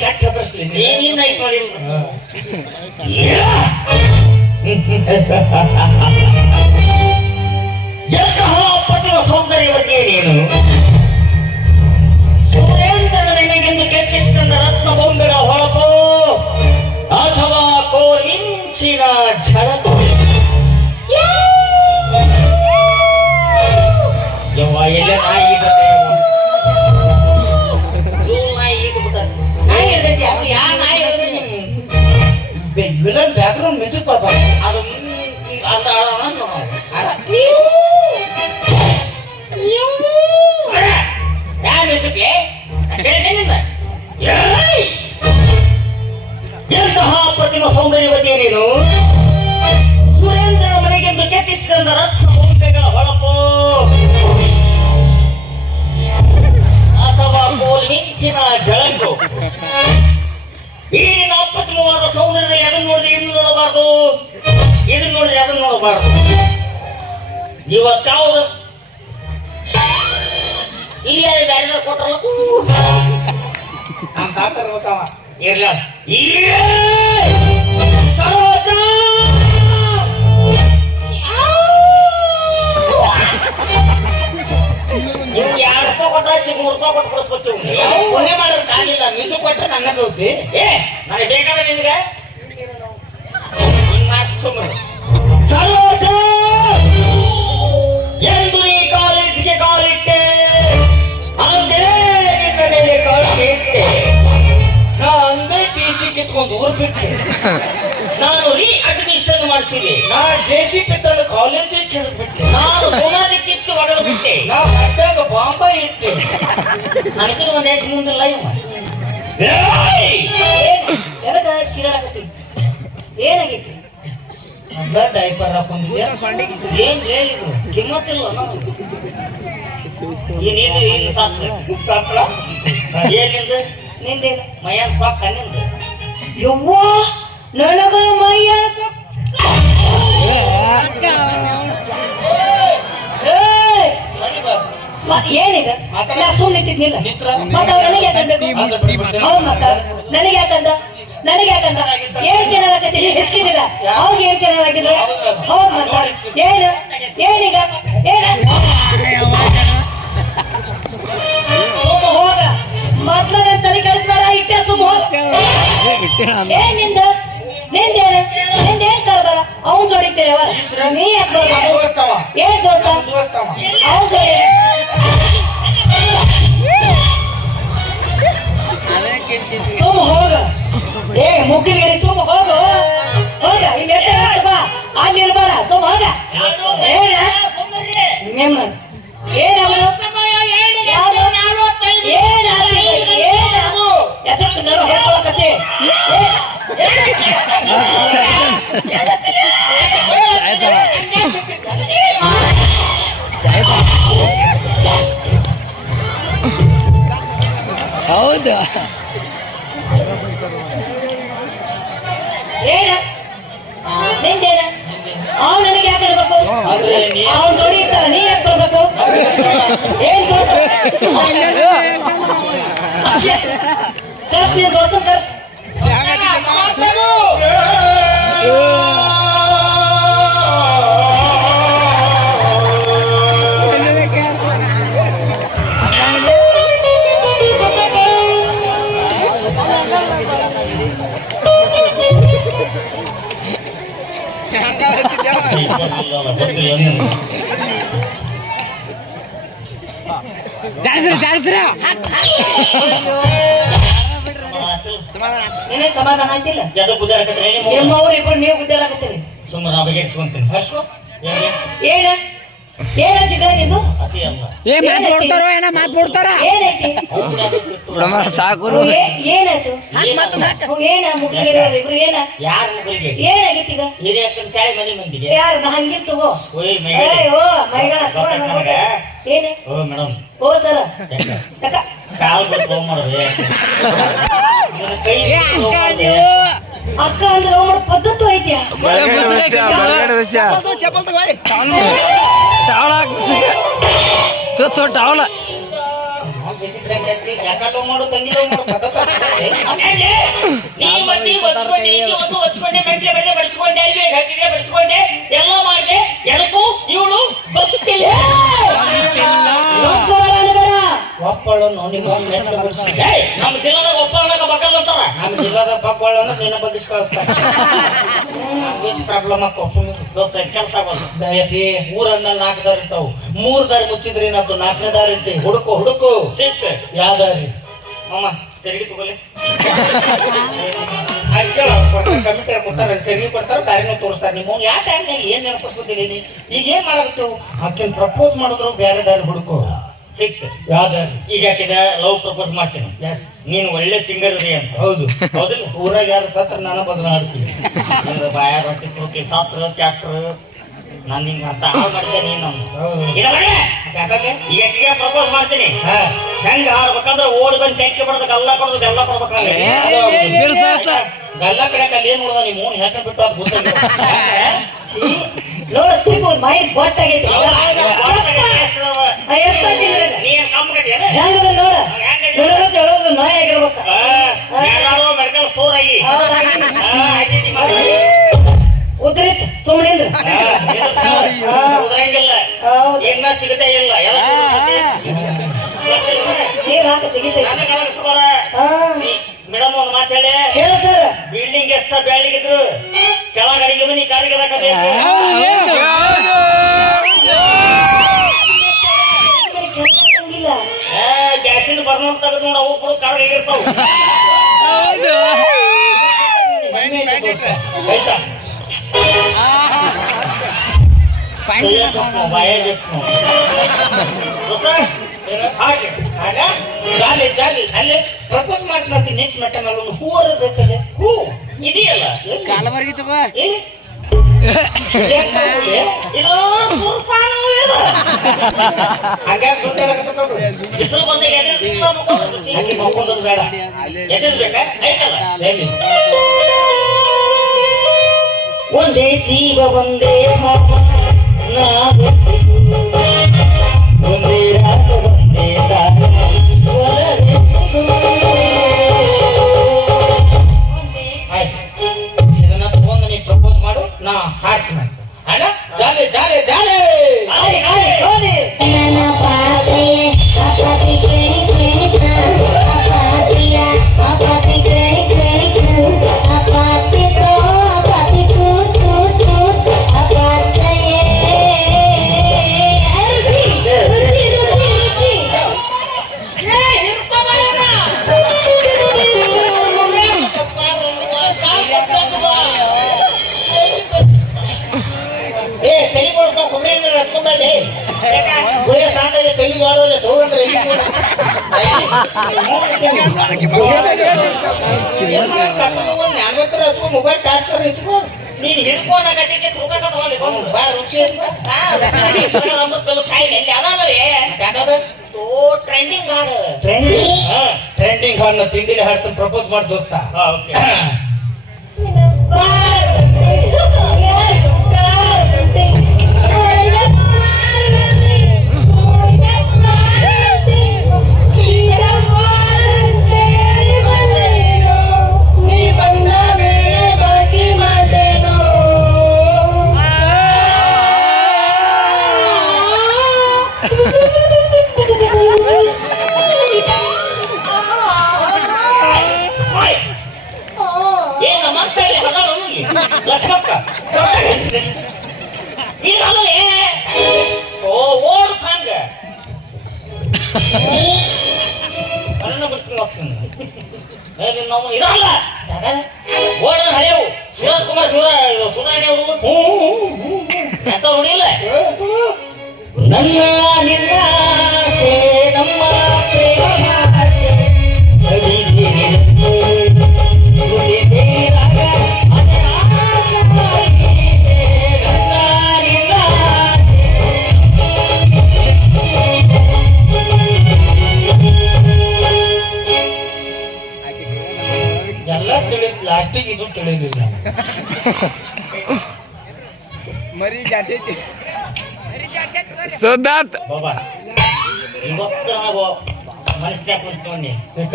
ಕೆಟ್ಟ ಹೆದರ್ಸ್ಲಿ ಪಟ್ಟಿನ ಸೌಂದರ್ಯವತಿಯೇ ನೀನು ಸುರೇಂದ್ರನ ನಿನಗೆಂದು ಕೆತ್ತಿಸಿದ ರತ್ನ ಬೊಂಬೆಗಳ ಹೊಳಪು ಅಥವಾ ಕೋಲಿಂಚಿನ ಝಳಕು ಯವ್ವ ಎಲ್ಲ ನಾಯಿ ಇರುತ್ತೆ ನಾಯಿ ನಾಯಿ ಇರ್ತೈತಿ ಅವ್ರು ಯಾವ ನಾಯಿ ಇರೋದೇ ವಿಲನ್ ಬ್ಯಾಕ್ಗ್ರೌಂಡ್ ಮ್ಯೂಸಿಕ್ ಪಾಪ ಅದು ಅಂತ ಎಂತಹ ಪ್ರತಿಮ ಸೌಂದರ್ಯವತಿ ನೀನು ಸುರೇಂದ್ರನ ಮನೆಗೆಂದು ಕೆತ್ತಿಸಿದ ರತ್ನ ಬೊಂಬೆಗಳ ಹೊಳಪು ಅಥವಾ ಕೋಲ್ ಮಿಂಚಿನ ಝಳಕು ಈ ಅಪ್ರತಿಮವಾದ ಸೌಂದರ್ಯದಲ್ಲಿ ಅದನ್ನು ನೋಡಿದ್ರೆ ಇದನ್ನು ನೋಡಬಾರ್ದು ಇದನ್ನು ನೋಡಿದ್ರೆ ಅದನ್ನು ನೋಡಬಾರ್ದು ಇವತ್ತಾವುದು ಇಲ್ಲಿ ಬ್ಯಾರೆ ಕೊಟ್ಟರಲ್ಲ ನಮ್ಮ ತಾತ ಇರ್ಬೇಕವ ಇರ್ಲ ಸರೋಜ ನೀವು 2 ರೂಪಾಯಿ ಕೊಟ್ಟಾಚಿ 3 ರೂಪಾಯಿ ಕೊಟ್ಟು ಕೊಡಿಸ್ಕೊತೀವಿ ಕೊನೆ ಮಾಡೋರು ಕಾಲಿಲ್ಲ ಮ್ಯೂಸಿಕ್ ಕೊಟ್ಟರೆ ನನ್ನ ಹೋಗ್ತಿ ಏ ನನಗೆ ಬೇಕಾದ ನಿನ್ಗೆ ಹಿಂಗ್ ಮಾಡ್ತೀನಿ ಸರೋಜ ಎಂದು ಈ ಕಾಲೇಜಿಗೆ ಕಾಲಿಟ್ಟೆ ಅಂದೇ ನಿನ್ನ ಮೇಲೆ ಕಾಲಿಟ್ಟೆ ನಾ ಅಂದೇ ಟಿಸಿ ಕಿತ್ಕೊಂಡು ಊರ್ ಬಿಟ್ಟೆ ನಾನು ರೀ ಅಡ್ಮಿಷನ್ ಮಾಡಿಸಿದೆ ನಾ ಜೆಸಿ ಪಿತ್ತಂದು ಕಾಲೇಜೇ ಕೇಳಿದ್ಬಿಟ್ಟೆ ನಾನು ಗುಮಾರಿ ಕಿತ್ತು ಹೊಡೆದು ಬಿಟ್ಟೆ ನಾ ಹೊಟ್ಟಾಗ ಬಾಂಬೆ ಇಟ್ಟೆ ನನಗೆ ಒಂದು ಹೆಚ್ಚು ಮುಂದಿಲ್ಲ ಇವ ಎದಕ್ಕ ಚಿಗಾಡಕತ್ತಿ ಏನಾಗೈತಿ ಡೈಪರ್ ಹಾಕೊಂಡಿದ್ಯಾ ಏನ್ ಹೇಳಿದ್ರು ಕಿಮ್ಮತ್ತಿಲ್ಲ ಇನ್ನು ಸತ್ರ ಏನಿಂದು ನಿಂದೇನು ಮೈಯಾನ್ ಸಾಕ್ ಕಣ್ಣಿಂದು ಯವ್ವ ನನಗ ಮೈಯ ಏನಿದೆ ನಾ ಸುಮ್ಮನೆ ನಿಂತಿದ್ನಿಲ್ಲ ಮತ್ತ ನನಗೆ ಯಾಕಂದ್ರೆ ಹೌದ್ ಮತ್ತ ನನಗೆ ಯಾಕಂದ ಏನ್ ಚೆನ್ನಾಗತ್ತೀನಿ ಹೆಚ್ಚಿದಿಲ್ಲ ಅವಾಗ ಏನ್ ಚೆನ್ನಾಗಿದ್ರೆ ಹೌದ್ ಮತ್ತ ಏನು ಏನೀಗ ಏನ ಸುಮ್ಮ ಹೋಗ ಮೊದ್ಲು ನನ್ನ ತಲೆ ಕಳಿಸ್ಬೇಡ ಇಟ್ಟೆ ಸುಮ್ಮ ಹೋಗ ಏನ್ ನಿಂದೇನ್ ಕರ್ಬಾರ ಅವನ್ ಜೋಡಿತೇವೆ ಅವರ ನೀ ಯಾಕೆ ಬರ್ಬೇಕು ಏನ್ ದೋಸ್ತ ಅವನ್ ಜೋಡಿ ಸುಮ್ಮ ಹೋಗ ಏ ಮುಗ್ಗಿನ ಸುಮ್ಮ ಹೋಗು ಹೋಗ ಇಲ್ಲಿ ಬಾ ಅಲ್ಲಿ ಇರ್ಬಾರ ಸುಮ್ಮ ಹೋಗ ಏನ ಎದಕ್ಕೆ ನಾನು ಹೇಳ್ಕೊಳಕತ್ತಿ ಹೌದಾ ಏನ ನಿಂದೇನ ಅವ್ನು ನನಗೆ ಯಾಕೆ ಇರ್ಬೇಕು ಅವ್ನ ಜೋಡಿ ಇರ್ತಾರ ನೀ ಯಾಕೆ ಬರ್ಬೇಕು ಏನ್ ಕರ್ಸ್ ನೀನ್ ದೋಸ್ತನ್ ಕರ್ಸ್ ಏನೇ ಸಮಾಧಾನ ಆಯ್ತಿಲ್ಲ ನಿಮ್ಮವ್ರು ಇಬ್ರು ನೀವು ಗುದ್ದಾಡಕತ್ತೀರಿ ಸುಮ್ಮನೆ ಬಗೆಹರಿಸ್ಕೊಂತೀನಿ ಏನ ಏನ ಜಿಗ ನಿಂದು ಮಾತಾಡ್ತಾರ ಏನೈತಿ ಸಾಕು ಏನಾಯ್ತು ಏನ ಮುಗಿದ ಇಬ್ರು ಏನ ಯಾರ ಮಗಳಿಗೆ ಏನಾಗಿತ್ತು ಈಗ ಹಿರಿಯಕ್ಕನ ಚಾಯ್ ಮನೆ ಮಂದಿಗೆ ಯಾರು ನಾ ಹಂಗಿಲ್ ತಗೋ ಓಯ್ ಓ ಮೈಗಳ ಏನೇ ಓ ಮೇಡಮ್ ಓ ಸರ ಕಾಲ್ ಬಿಟ್ಟು ಮಾಡ್ರಿ ಕೈ ಅಕ್ಕ ಅಂದ್ರೆ ಅವ್ರ ಪದ್ಧತಿ ಐತಿಯಾ ಟಾವಳ ಮಾಡು ತಂಗಿ ಬಡಿಸ್ಕೊಂಡೆ ಎಲ್ಲ ಮಾಡಿದೆ ಎದಕ್ಕೂ ಇವಳು ಬದುಕಿಲ್ಲ ಒಪ್ಪಳನ್ನು ನಿಮ್ಮ ನಮ್ಮ ಜಿಲ್ಲಾದಾಗ ಒಪ್ಪಳದಾಗ ಬಕ್ಕಲ್ ಅಂತಾರ ನಮ್ಮ ಜಿಲ್ಲಾದ ಬಕ್ಕಳನ್ನು ನಿನ್ನ ಬಗ್ಗಿಸ್ ಕಳಿಸ್ತಾರೆ ಪ್ರಾಬ್ಲಮ್ ದೋಸ್ತ ಕೆಲಸ ಆಗೋದು ಊರಂದಲ್ಲಿ 4 ದಾರಿ ಇರ್ತಾವ 3 ದಾರಿ ಮುಚ್ಚಿದ್ರಿ ಏನಾಯ್ತು 4ನೇ ದಾರಿ ಇರ್ತಿ ಹುಡುಕು ಸಿಕ್ ಯಾವ ದಾರಿ ಮಾಮ ತೆರಿಗೆ ತಗೊಳ್ಳಿ ಕಮಿಟಿ ಕೊಡ್ತಾರ ಚರ್ಗಿ ಕೊಡ್ತಾರ ದಾರಿನೂ ತೋರಿಸ್ತಾರ ನಿಮ್ಮ ಯಾವ ಟೈಮ್ನಾಗ ಏನ್ ನೆನಪಿಸ್ಕೊತೀನಿ ಈಗ ಏನ್ ಮಾಡಾಕತ್ತೇವು ಆಕಿನ್ ಪ್ರಪೋಸ್ ಮಾಡಿದ್ರು ಬೇರೆ ದಾರಿ ಹುಡುಕು ಸಿಕ್ ಯಾವ ದಾರಿ ಈಗ ಆಕಿದ ಲವ್ ಪ್ರಪೋಸ್ ಮಾಡ್ತೀನಿ ಎಸ್ ನೀನು ಒಳ್ಳೆ ಸಿಂಗರ್ ಇದೆ ಅಂತ ಹೌದು ಹೌದಿಲ್ಲ ಊರಾಗ ಯಾರು ಸತ್ರ ನಾನು ಬದಲ ಆಡ್ತೀನಿ ಬಾಯ ರೊಟ್ಟಿ ತುರುಕಿ ಸಾತ್ರ ಟ್ಯಾಕ್ಟರ್ ನಾನು ಹಿಂಗ ಅಂತ ಹಾಳು ಮಾಡಿದೆ ನೀನು ಈಗ ಆಕಿಗೆ ಪ್ರಪೋಸ್ ಮಾಡ್ತೀನಿ ಹೆಂಗ ಆಡ್ಬೇಕಂದ್ರೆ ಓಡಿ ಬಂದು ಟೆಂಕಿ ಬಡ್ದು ಗಲ್ಲ ಕೊಡೋದು ಗಲ್ಲ ಕೊಡ್ಬೇಕಂದ್ರೆ ಗಲ್ಲ ಕಡೆ ಅಲ್ಲಿ ಏನ್ ನೋಡ್ದ ನೀವು ಯಾಕೆ ಬಿಟ್ಟು ಅದು ನೋಡ ಸಿಗ್ಬೋದು ಮೈಂಡ್ ಗೊತ್ತಾಗೈತಿ ಹೆಂಗದ ನೋಡ ಹೇಳೋದು ನಾಯಿ ಆಗಿರ್ಬೇಕ ಮೆಡಿಕಲ್ ಸ್ಟೋರ್ ಆಗಿ ಉದ್ರಿತ್ ಸುಮ್ಮನಿಂದ ಉದ್ರಂಗಿಲ್ಲ ಇನ್ನ ಸಿಗತೇ ಇಲ್ಲ ನೀರ್ ಹಾಕ ಚಿಗಿತೈತಿ ಮೇಡಮ್ ಒಂದು ಮಾತು ಹೇಳಿ ಹೇಳ ಸರ್ ಬಿಲ್ಡಿಂಗ್ ಎಷ್ಟ ಬೆಳಗಿದ್ರು ಕೆಳಗ ಅಡಿಗೆ ಮನಿ ಕಾಲಿಗೆ ಗ್ಯಾಸಿನ ಬರ್ನರ್ ತೆಗೆದು ನೋಡಿ ಅವು ಕೂಡ ಕಾರ್ ಹೇಗಿರ್ತಾವ ಜಾಲಿ ಜಾಲಿ ಅಲ್ಲೇ ಪ್ರಪೋಸ್ ಮಾಡ್ತೀನಿ ನೆಟ್ ಮೆಟ್ಟನಲ್ಲಿ ಒಂದು ಹೂವರ ಬೇಕಲ್ಲೇ ಹೂ ಇದೆಯಲ್ಲ ಕಾಲವರೆಗೆ ತಗೋ ಇದು ಸುರ್ಪಾನ ಹಂಗ್ಯಾಕ್ ಸುತ್ತಾಡಕತ್ತದು ಬಿಸಿಲು ಬಂದಾಗ ಅಲ್ಲಿ ಮಕ್ಕೊಂದದು ಬೇಡ ಎದ್ದು ಬೇಕಾ ಐತಲ್ಲ ಎಲ್ಲಿ? ಒಂದೇ ಜೀವ ಒಂದೇ ಭಾವ ಒಂದೇ ರಾಗ ಒಂದೇ ತಾಳ ಆಯ್ತು ಇದನ್ನ ತಗೊಂಡು ನೀ ಪ್ರಪೋಸ್ ಮಾಡು ನಾ ಹಾಡ್ತೀನಿ ಅಲ್ಲ ಜಾಲೆ ಜಾಲೆ ಜಾಲೆ ನನ್ನ ಪಾತೆಯೇ ಅಪತಿ ಅಪತಿ ಅಪತಿ ಏ ತಲೆ ಬೋಳ್ಸ್ಕೊಂಡು ಕೊಬ್ಬರಿ ನೀರು ಹಚ್ಕೊಂಬಲ್ಲಿ ಗೋಯ ಸಾಂದ್ರೆ ತಲೆ ಮಾಡೋದ್ರೆ ತಗೋಂದ್ರೆ ಹಚ್ಕೊಂಡು ಮೊಬೈಲ್ ಟಾರ್ಚರ್ ಇಟ್ಕೊ ನೀನ್ ಹಿಡ್ಕೊಂಡಾಗಕ್ಕೆ ತುರ್ಕಾಕ ತಗೊಂಡಿ ಬಾ ರುಚಿ ಎಲ್ಲಿ ಅದಾವರಿ ಯಾಕಂದ್ರೆ ಟ್ರೆಂಡಿಂಗ್ ಹಾಡು ಟ್ರೆಂಡಿಂಗ್ ಹಾಡ್ನ ತಿಂಡಿಗೆ ಹಾಡ್ತಾನೆ ಪ್ರಪೋಸ್ ಮಾಡಿ ದೋಸ್ತ ಓಕೆ ಏನ ಮಾತಾಡಿ ಲಕ್ಷ್ಮಕ್ಕ ಇರಲ್ಲ ಓಡ್ ಸಾಂಗ್ ಕಣ್ಣ ಬಿಡ್ತೀನಿ ನಾವು ಇರಲ್ಲ ಓಡ ಹಳೆಯವು ಶಿವರಾಜ್ ಕುಮಾರ್ ಸುಧಾರಣೆ ಅವರು ಅಂತ ನೋಡಿಲ್ಲ ನನ್ನ ನಿನ್ನ ಆಸೆ ನಮ್ಮ ಪ್ರೇಮ ಭಾಷೆ ಸವಿದಿರಿದಂತೆ ನುಡಿದೆ ರಾಗ ಅನಾಥವಾಗಿದೆ. ನನ್ನ ನಿನ್ನ ಎಲ್ಲ ತಿಳಿದ್ ಲಾಸ್ಟಿಗೆ ಇದು ತಿಳಿಲಿಲ್ಲ ಮರಿ ಜಾಸ್ತಿ ಐತಿ ಸಿದ್ಧಾರ್ಥ್ ಬಾಬಾ ಇವತ್ತು ನಾವು ಮನಸ್ಸಿನಾಗ ಕುಂತ್ಕೊಂಡಿ ಯಾಕ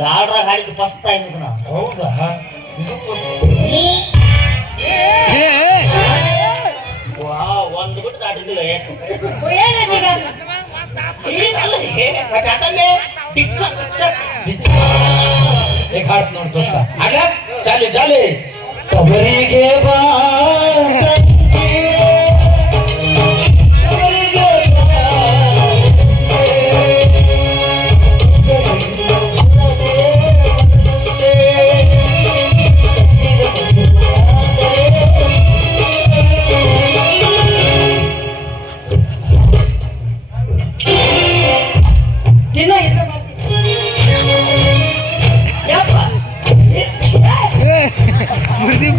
ಯಾರ್ರಾಗ ಹಾಡಿದ್ದು ಫಸ್ಟ್ ಟೈಮ್ ಇದು ನಾವು ಹೌದಾ ಇದು ಒಂದು ಬಿಟ್ಟು ದಾಟಿದ್ದಿಲ್ಲ ಯಾಕೆ ಈಗ ಹಾಡ್ತ ನೋಡ್ ದೋಸ್ತ ಆಗ ಜಾಲಿ ಜಾಲಿ ಕಬರಿಗೆ ಬಾ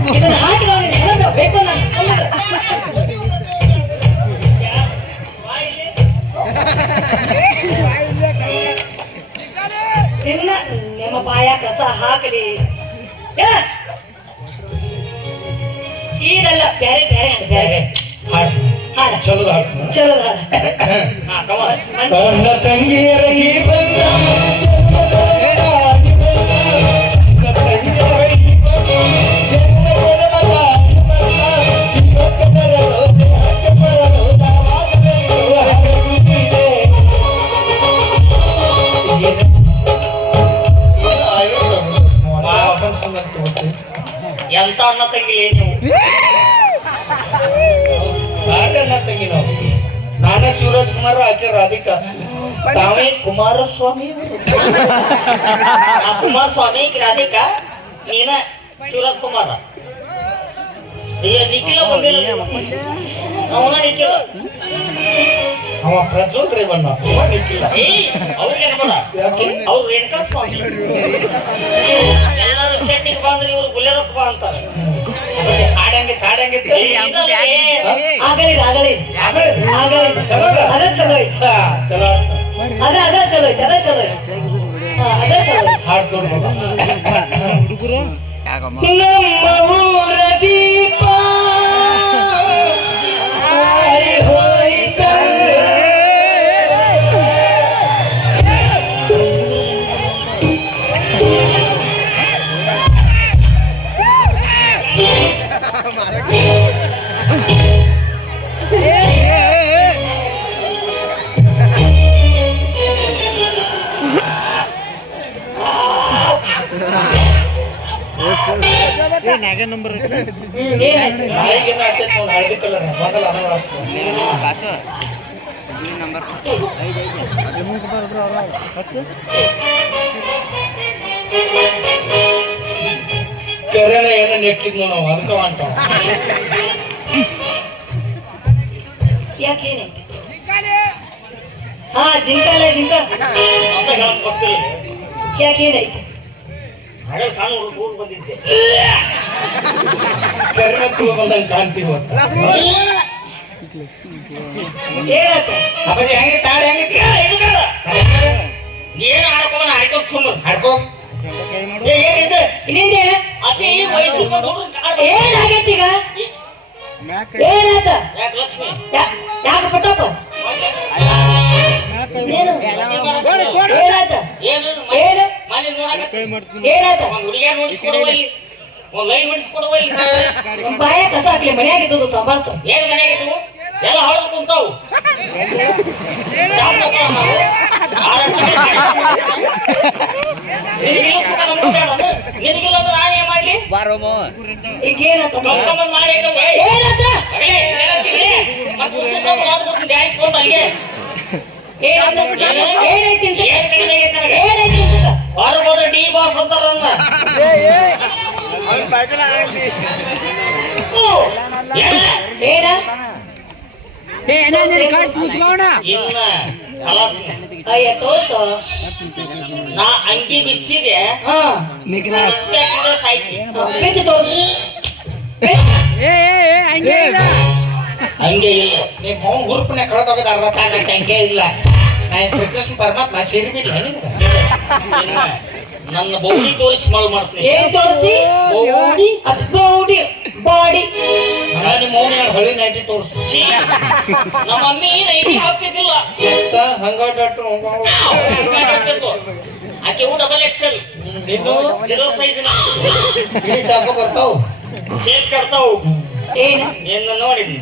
ಇದನ್ನ ಹಾಕಿದವನಿಗೆ ನೆನಪು ಬೇಕು ನಾನು ತಿನ್ನ ನಿಮ್ಮ ಬಾಯ ಕಸ ಹಾಕಲಿ ಇದೆಲ್ಲ ಬೇರೆ ಬೇರೆ ಬೇರೆ ಹಾಡ್ ಹಾಡ ಚಲೋ ಹಾಡ್ ಚಲೋ ಹಾಡ ಹಾ ಕಮಾಲ್ ನನ್ನ ತಂಗಿಯರ ಈ ಬಂದ ಎಂತ ಅನ್ನ ತಂಗಿಲ್ಲ ನೀವು ಅಣ್ಣ ತಂಗಿ ನಾವು ನಾನ ಶಿವರಾಜ್ ಕುಮಾರ್ ಆಕೆ ರಾಧಿಕಾ ತಾವೇ ಕುಮಾರಸ್ವಾಮಿ ಆ ಕುಮಾರಸ್ವಾಮಿ ರಾಧಿಕಾ ನೀನ ಶಿವರಾಜ್ ಕುಮಾರ ನಿಖಿಲ ಬಂದಿಲ್ಲ ಅವನ ನಿಖಿಲ ಅವ ಪ್ರಜ್ವಲ್ ರೇವಣ್ಣ ನಿಖಿಲ ಅವ್ರಿಗೆ ಅನ್ಬೇಡ ಅವ್ರು ರೇಣುಕಾ ಸ್ವಾಮಿ ಎಲ್ಲರೂ ಸೆಟ್ಟಿಗೆ ಬಂದ್ರೆ ಇವ್ರು ಗುಲ್ಲೇರಪ್ಪ ಬಾ ಅಂತಾರೆ ಹಾಡಂಗೆ ಗಾಡಿ ಹೆಂಗಿತ್ತು ಆಗಲಿದೆ ಆಗಲಿದೆ ಚಲೋ ಅದ? ಅದ ಚಲೋ ಐತಿ ಹಾ, ಚಲೋ ಅದ ಚಲೋ ಐತಿ ಅದ ಚಲೋ ಐತಿ ಅದ ಚಲೋ ಐತಿ ಹಾಡ್ ತೋರ್ಬೋದು ಯಾಕಮ್ಮ ನಮ್ಮ ಊರ ದೀಪ ಆರಿ ಹೋಯಿತಲ್ಲ. ಏನಾಯ್ತು ನಾಯಿಗೇನು ಆಗ್ತೈತೆ ನೋಡಿ, ಹಳದಿ ಕಲರ್ ಮೊದಲ ಅನುಭವ ಆಗ್ತದೆ. ಕಾಸು ಈ ನಂಬರ್ 5 ಕರೆನ ಏನೋ ನೆಕ್ಕಿದ್ನು ನಾವು ಅದಕ್ಕೆ ಹೊಂಟಾವ. ಯಾಕೆ ಏನಾಯ್ತು ಹಾ ಜಿಂಕಾಲ ಜಿಂಕ ಯಾಕೆ ಏನಾಯ್ತು ಹಾಗೆ ಸಣ್ಣ ಹುಡುಗ ಬಂದಿದ್ದೆ ಕರೆನ ತಗೊಂಡಂಗೆ ಕಾಣ್ತೀವಿ ಅಂತ. ಏನಾಯ್ತು ಅಪ್ಪಾಜಿ ಹೆಂಗೆ ತಾಡ ಹೆಂಗೆ ಏನು ಆಡ್ಕೊಂಡು ಆಯ್ಕೊಂಡು ಸುಮ್ಮನೆ ಹಾಡ್ಕೋ. ಏನಿದೆ ಇನ್ನೇಂದೆ ಅತಿ ವಯಸ್ಸು ಏನಾಗೈತಿ ಈಗ ಏನಾಯ್ತ ಯಾಕೆ ಲಕ್ಷ್ಮಿ ಯಾಕೆ ಪಟ್ಟಪ್ಪ ಏನು ಏನಾಯ್ತ ಏನು ಏನು ಮನೆ ನೋಡಕ ಏನಾಯ್ತ ಒಂದು ಹುಡುಗಿಯ ನೋಡಿಸ್ಕೊಡುವಲ್ಲಿ ಒಂದು ಲೈನ್ ಮಾಡಿಸ್ಕೊಡುವಲ್ಲಿ ಬಾಯ ಕಸ ಹಾಕ್ಲಿ ಮನೆಯಾಗಿದ್ದು ಸಂಭಾಳ್ತ ಏನು ಮನೆಯಾಗಿದ್ವು ಎಲ್ಲ ಹೊಡೆದು ಕುಂತಾವು ನಿನಗಿಲ್ಲ ಅಂದ್ರೆ ನಾ ಏನ್ ಮಾಡ್ಲಿ ಬಾರೋಮ ಈಗ ಏನಾಯ್ತ ಕರ್ಕೊಂಬಂದ್ ಮಾಡಿ ಏನಾಯ್ತ ಏನೈತಿ ಅಂತ ಏನೈತಿ ಅಂತ ಹೊರಗೋದ ಡಿ ಬಾಸ್ ಅಂತಾರ ಏನ ಇನ್ನ ಅಯ್ಯ ತೋರ್ಸು ನಾ ಅಂಗಿ ಬಿಚ್ಚಿದೆ ಹಾ ನಿಖಿಲಾಸ್ ಬಿಚ್ಚು ತೋರ್ಸು ಹಂಗೆ ಇಲ್ಲ ನಿಮ್ಮ ಅವ್ನ ಹುರುಪನ್ನೇ ಕಳೆದೋಗದ ಅರ್ಧ ತಾಸ ಹಂಗೆ ಇಲ್ಲ. ನಾ ಶ್ರೀಕೃಷ್ಣ ಪರಮಾತ್ಮ ಸಿರಿ ಬಿಡ್ಲಿ ಇನ್ನ ನನ್ನ ಬೌಡಿ ತೋರಿಸಿ ಮಳ್ ಮಾಡ್ತೀನಿ ಏನ್ ತೋರಿಸಿ ಅದ್ ಗೌಡಿ ಬಾಡಿ ಹಂಗ ನಿಮ್ಮ ಅವ್ನ ಎರಡು ಹಳ್ಳಿ ನೈಟಿ ತೋರಿಸು. ಛೀ, ನಮ್ಮ ಮಮ್ಮಿ ನೈಟಿ ಹಾಕ್ತಿದ್ದಿಲ್ಲ ಮತ್ತ ಹಂಗಾಟು ಆಕೆ ಡಬಲ್ ಎಕ್ಸೆಲ್ ಇದು 0 ಸೈಜ್ ಇಡೀ ಸಾಕು ಬರ್ತಾವು. ಸೇಫ್ ಕಟ್ತಾವು ಏನ ಏನು ನೋಡಿದ್ನಿ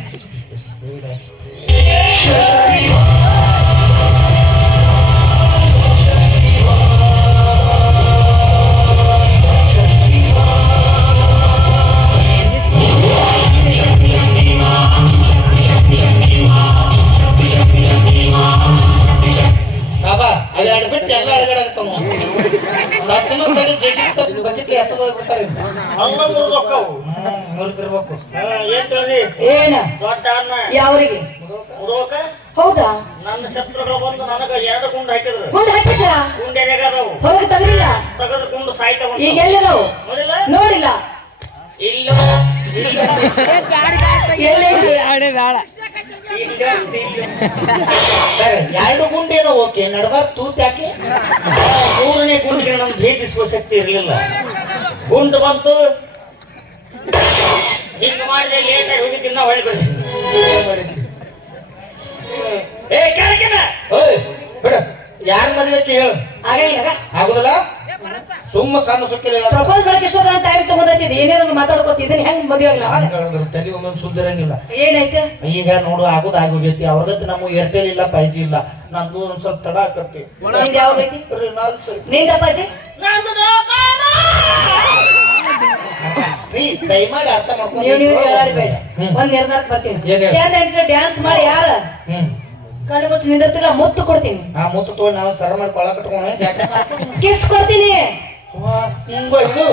ಬಾಬಾ ಅವೆರಡು ಬಿಟ್ಟು ಎಲ್ಲ ಅಳಗಡಾಗತ್ತಾವ. ಹತ್ತನೂ ತಡಿ ಜೇಸಿಬಿ ಬಕೆಟ್ ಎತ್ತದ ಹೋಗ್ಬಿಡ್ತಾರೆ. ಅಲ್ಲ ಮುರಿದೋಕ್ಕವು ಮುರಿದಿರ್ಬೇಕು. ಏನ್ ತಿಳಿದಿ ಏನ ದೊಡ್ಡ ಅನ್ನ ಯಾವ್ರಿಗೆ ಮುರಿದೋಕ ಹೌದಾ ನನ್ನ ಶತ್ರುಗಳು ಬಂದು ನನಗ 2 ಗುಂಡು ಹಾಕಿದ್ರು ಗುಂಡ್ ಹಾಕಿದ್ರ ಗುಂಡೆನೆಗದವು ಹೊರಗೆ ತಗಲಿಲ್ಲ ತಗದು ಗುಂಡು ಸಾಯ್ತಾವ ಈಗ ಎಲ್ಲಿದಾವು ನೋಡಿಲ್ಲ ನೋಡಿಲ್ಲ ಇಲ್ಲ ಎಲ್ಲೈತಿ ಸರಿ ಎರಡು ಗುಂಡೇನೋ ಓಕೆ ನಡ್ಬಾರ್ದು ತೂತ್ ಯಾಕೆ? 3ನೇ ಗುಂಡಿಗೆ ನಮ್ಗೆ ಭೇದಿಸುವ ಶಕ್ತಿ ಇರಲಿಲ್ಲ ಗುಂಡು ಬಂತು ಹಿಂಗ ಮಾಡಿದೆ ಲೇಟ್ ಆಗಿ ಹೋಗಿ ತಿನ್ನ ಹೊಳ್ಳಿ ಏ ಕೆಳಗಿನ ಓಯ್ ಬಿಡ ಯಾರ ಮದುವೆ ಹೇಳು ಆಗಲ್ಲ ಆಗುದಿಲ್ಲ. ಸುಮ್ಮ ಸಣ್ಣ ಸುಕ್ಕಿಲ್ಲ ಪ್ರಪೋಸ್ ಮಾಡಕ್ಕೆ ಎಷ್ಟೊತ್ತ ಟೈಮ್ ತಗೋದೈತಿದ್ ಏನೇನು ಮಾತಾಡ್ಕೋತಿದ್ದೀನಿ ಹೆಂಗ್ ಮದುವೆ ಆಗಲ್ಲ ತಲೆ ಒಮ್ಮೊಮ್ಮೆ ಸುದ್ದಿರಂಗಿಲ್ಲ. ಏನೈತೆ ಈಗ ನೋಡು ಆಗುದ್ ಆಗೋಗೈತಿ. ಅವ್ರಗತ್ತೆ ನಮ್ಮ ಏರ್ಟೆಲ್ ಇಲ್ಲ 5G ಇಲ್ಲ. ನಂದು ಒಂದ್ ಸ್ವಲ್ಪ ತಡ ಆಕತಿ. ನಿಂದ ಯಾವ್ದೈತಿ ರಿನಾಲ್ಸ್ ನಿಂದಪ್ಪಾಜಿ ಪ್ಲೀಸ್ ದಯಮಾಡಿ ಅರ್ಥ ನೀವು ಚಲಾಡಬೇಡ ಹ್ಮ್. ಒಂದ್ ನಿರ್ಧಾರಕ್ಕೆ ಬರ್ತೀನಿ ಏನ್ ಹೇಳು? ಚಂದ ಅಂತ ಡ್ಯಾನ್ಸ್ ಮಾಡಿ ಯಾರ ಹ್ಮ್ ಕಣ್ಣು ಮುಚ್ಚಿ ನಿಂದಿರ್ತಿಲ್ಲ ಮುತ್ತು ಕೊಡ್ತೀನಿ ಆ ಮುತ್ತು ತಗೊಂಡು ನಾವು ಸರ ಮಾಡಿ ಕೊಳ ಕಟ್ಕೊಂಡು ಜಾಕೆಟ್ ಕಿಸ್ ಕೊಡ್ತೀನಿ ಹಿಂಗ ಇದು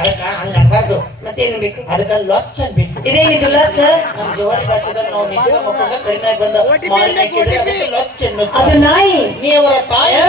ಅದಕ್ಕ ಹಂಗ ಅನ್ಬಾರ್ದು. ಮತ್ತೇನು ಬೇಕು ಅದಕ್ಕ ಲೊಚ್ ಅನ್ಬೇಕು. ಇದೇನಿದು ಲಚ್ಚ ನಮ್ ಜವಾರಿ ಭಾಷೆದಾಗ ನಾವು ನಿಷೇಧ ಮಕ್ಕಳ ಕರಿನಾಯಿ ಬಂದ ಮಾರಿನಾಯಿ ಕೇಳಿದ್ರೆ ಅದಕ್ಕೆ ಲೊಚ್ ಅನ್ನೋದು. ಅದು ನಾಯಿ ನೀ ಅವರ ತಾಯಿ ಏ